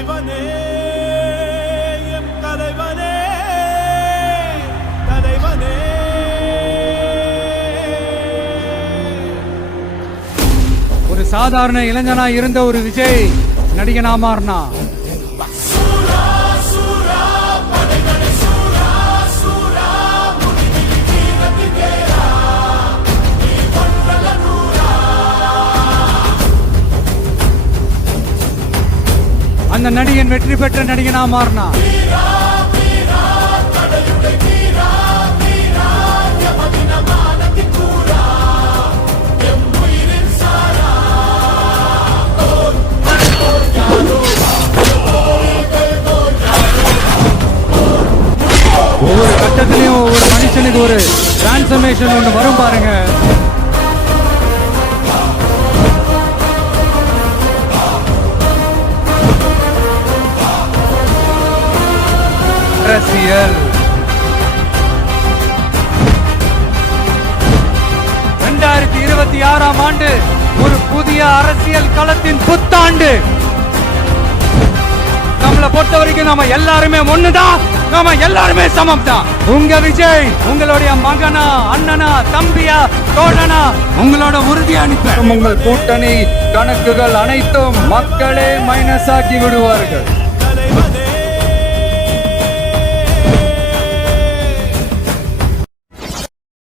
தலைவனே எம் தலைவனே தலைவனே. ஒரு சாதாரண இளைஞனா இருந்த ஒரு விஜய் நடிகனா மாறினா. அந்த நடிகன் வெற்றி பெற்ற நடிகனா மாறினா. ஒவ்வொரு கட்டத்திலையும் ஒவ்வொரு மனுஷனுக்கு ஒரு டிரான்ஸ்ஃபர்மேஷன் ஒன்று வரும் பாருங்க. அரசியல் 2026ஆம் ஆண்டு ஒரு புதிய அரசியல் களத்தின் புத்தாண்டு. நம்மளை பொறுத்த வரைக்கும் நம்ம எல்லாருமே ஒண்ணுதான், நாம எல்லாருமே சமம் தான். உங்க விஜய் உங்களுடைய மகனா, அண்ணனா, தம்பியா, தோழனா, உங்களோட உறுதி அனுப்ப உங்கள் கூட்டணி கணக்குகள் அனைத்தும் மக்களே மைனஸ் ஆக்கி விடுவார்கள்.